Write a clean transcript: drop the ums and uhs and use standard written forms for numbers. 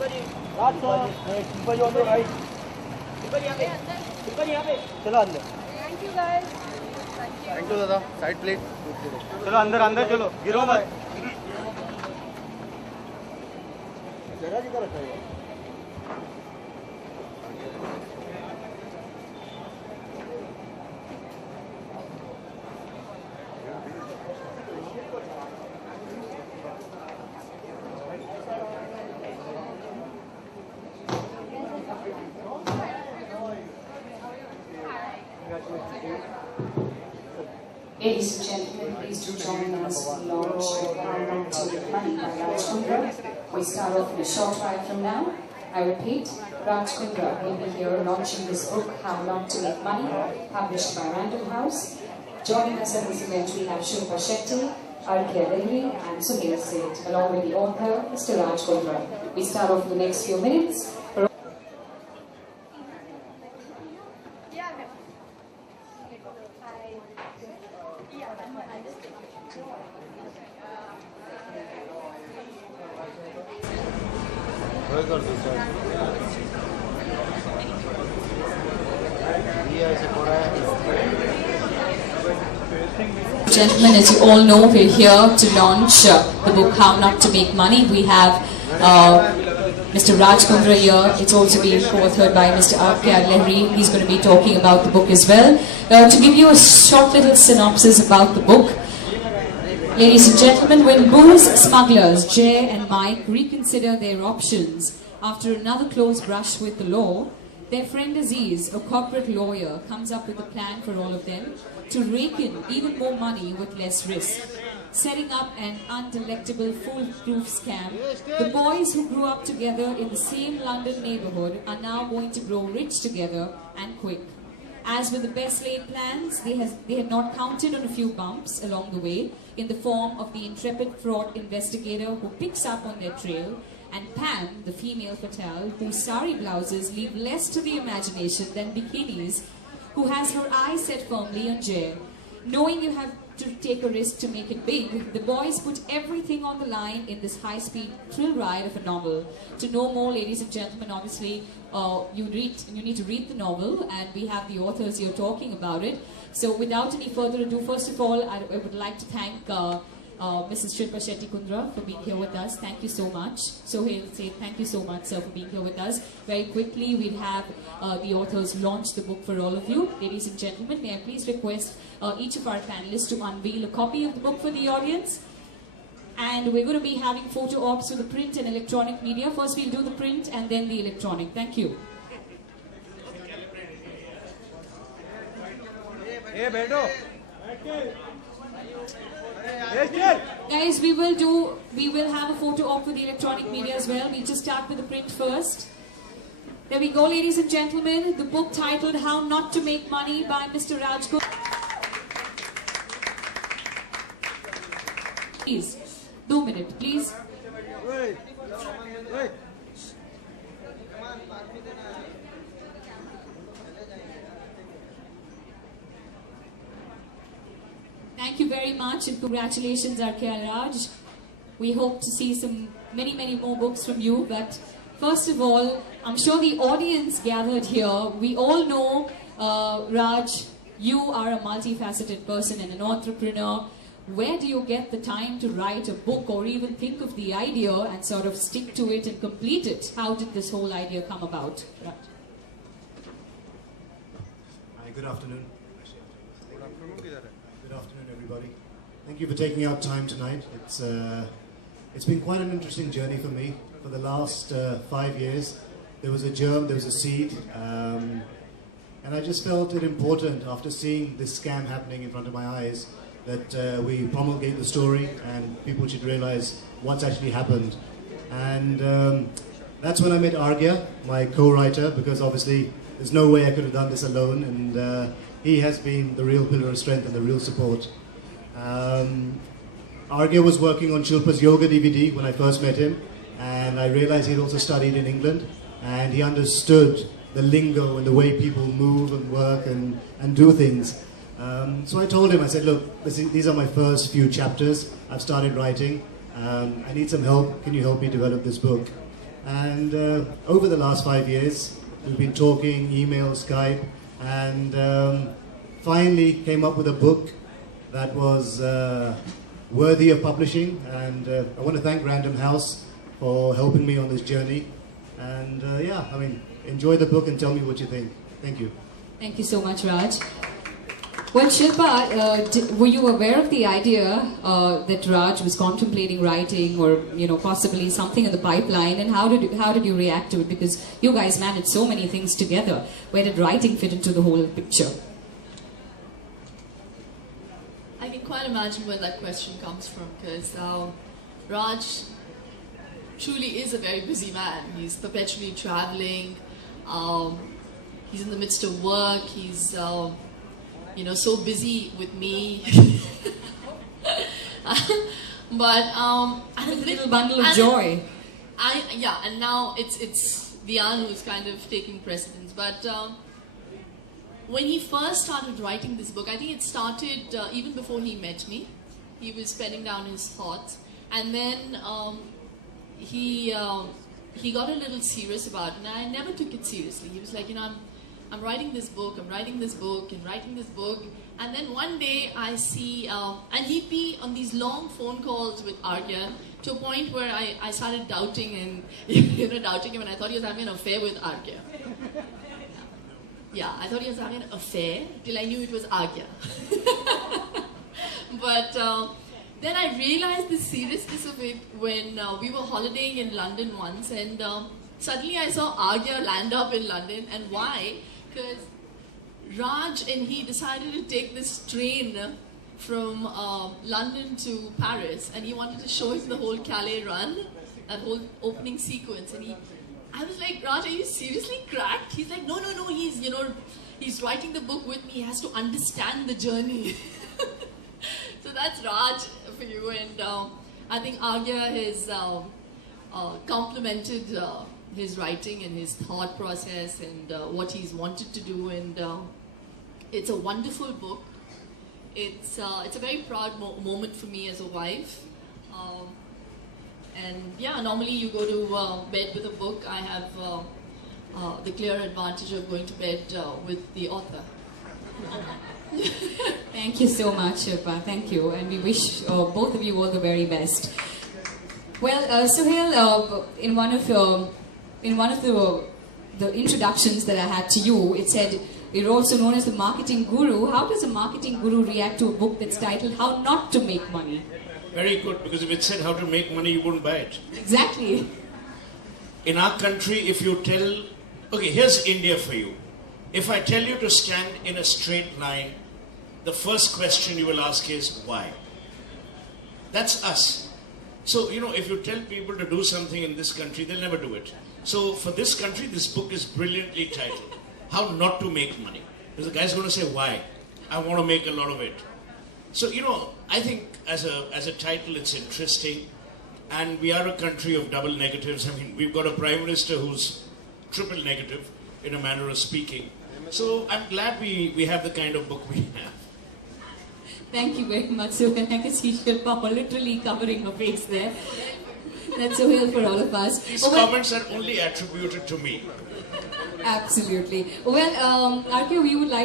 Shilpa ji on the right. Shilpa ji यहाँ पे. चलो अंदर. Thank you guys. Thank you दादा. Side plate. चलो अंदर अंदर चलो. गिरो मत. जरा जी का रखा है. Ladies and gentlemen, please do join us in the launch of How Not to Make Money by Raj Kundra. We start off in a short while from now. I repeat, Raj Kundra will be here launching this book, How Not to Make Money, published by Random House. Joining us at this event we have Shilpa Shetty, and Sunil Seth, along with the author, Mr. Raj Kundra. We start off in the next few minutes. Gentlemen, as you all know, we're here to launch the book How Not to Make Money. We have Mr. Raj Kundra here. It's also being co-authored by Mr. Lehri. He's going to be talking about the book as well. To give you a short little synopsis about the book. Ladies and gentlemen, when booze smugglers Jay and Mike reconsider their options after another close brush with the law, their friend Aziz, a corporate lawyer, comes up with a plan for all of them to rake in even more money with less risk. Setting up an undelectable foolproof scam, the boys who grew up together in the same London neighborhood are now going to grow rich together and quick. As with the best laid plans, they had not counted on a few bumps along the way in the form of the intrepid fraud investigator who picks up on their trail, and Pam, the female fatale, whose sari blouses leave less to the imagination than bikinis, who has her eyes set firmly on Jay. Knowing you have to take a risk to make it big, the boys put everything on the line in this high-speed thrill ride of a novel. To know more, ladies and gentlemen, obviously you need to read the novel, and we have the authors here talking about it. So without any further ado, first of all, I would like to thank Mrs. Shilpa Shetty Kundra for being here with us. Thank you so much. So he'll say thank you so much, sir, for being here with us. Very quickly, we'll have the authors launch the book for all of you. Ladies and gentlemen, may I please request each of our panelists to unveil a copy of the book for the audience. And we're going to be having photo ops for the print and electronic media. First we'll do the print and then the electronic. Thank you. Hey, Beto. Guys, we will have a photo op for the electronic media as well. We'll just start with the print first. There we go, ladies and gentlemen. The book titled How Not to Make Money by Mr. Raj Kundra. Please, 2 minutes, please. Wait. Thank you very much and congratulations, RKL Raj. We hope to see many more books from you. But first of all, I'm sure the audience gathered here, we all know, Raj, you are a multifaceted person and an entrepreneur. Where do you get the time to write a book or even think of the idea and sort of stick to it and complete it? How did this whole idea come about? Raj? Hi, good afternoon. Good afternoon, everybody. Thank you for taking out time tonight. It's been quite an interesting journey for me. For the last 5 years, there was a germ, there was a seed, and I just felt it important after seeing this scam happening in front of my eyes that we promulgate the story and people should realize what's actually happened. And that's when I met Argya, my co-writer, because obviously there's no way I could have done this alone, and he has been the real pillar of strength and the real support. Argya was working on Shilpa's yoga DVD when I first met him, and I realized he'd also studied in England, and he understood the lingo and the way people move and work and do things. So I told him, I said, look, these are my first few chapters. I've started writing. I need some help. Can you help me develop this book? And over the last 5 years, we've been talking, email, Skype, and finally came up with a book that was worthy of publishing. And I want to thank Random House for helping me on this journey. And yeah, I mean, enjoy the book and tell me what you think. Thank you. Thank you so much, Raj. Well, Shilpa, were you aware of the idea that Raj was contemplating writing, or possibly something in the pipeline? And how did you react to it? Because you guys managed so many things together. Where did writing fit into the whole picture? I can quite imagine where that question comes from, because Raj truly is a very busy man. He's perpetually traveling. He's in the midst of work. He's so busy with me. But a little bundle of joy. And now it's Dian who's kind of taking precedence. But when he first started writing this book, I think it started even before he met me. He was penning down his thoughts, and then he got a little serious about it, and I never took it seriously. He was like, I'm writing this book, and writing this book. And then one day I see, and he'd be on these long phone calls with Arya, to a point where I started doubting him, and I thought he was having an affair with Arya. Yeah, I thought he was having an affair till I knew it was Arya. But then I realized the seriousness of it when we were holidaying in London once, and suddenly I saw Arya land up in London. And why? Because Raj and he decided to take this train from London to Paris, and he wanted to show us the whole Calais run, that whole opening sequence. And I was like, Raj, are you seriously cracked? He's like, no, he's writing the book with me. He has to understand the journey. So that's Raj for you. And I think Arya has complemented his writing and his thought process and what he's wanted to do. And it's a wonderful book. It's a very proud moment for me as a wife. And yeah, normally you go to bed with a book. I have the clear advantage of going to bed with the author. Thank you so much, Shilpa. Thank you, and we wish both of you all the very best. Well, Suhail, in one of the introductions that I had to you, it said you're also known as the marketing guru. How does a marketing guru react to a book that's titled "How Not to Make Money"? Very good, because if it said how to make money, you wouldn't buy it. Exactly. In our country, if you tell... Okay, here's India for you. If I tell you to stand in a straight line, the first question you will ask is, why? That's us. So, if you tell people to do something in this country, they'll never do it. So, for this country, this book is brilliantly titled, How Not to Make Money. Because the guy's going to say, why? I want to make a lot of it. So, I think as a title, it's interesting. And we are a country of double negatives. I mean, we've got a prime minister who's triple negative, in a manner of speaking. So I'm glad we have the kind of book we have. Thank you very much, Suhail. I can see Shilpa literally covering her face there. That's Suhail for all of us. These comments are only attributed to me. Absolutely. Well, Arke, we would like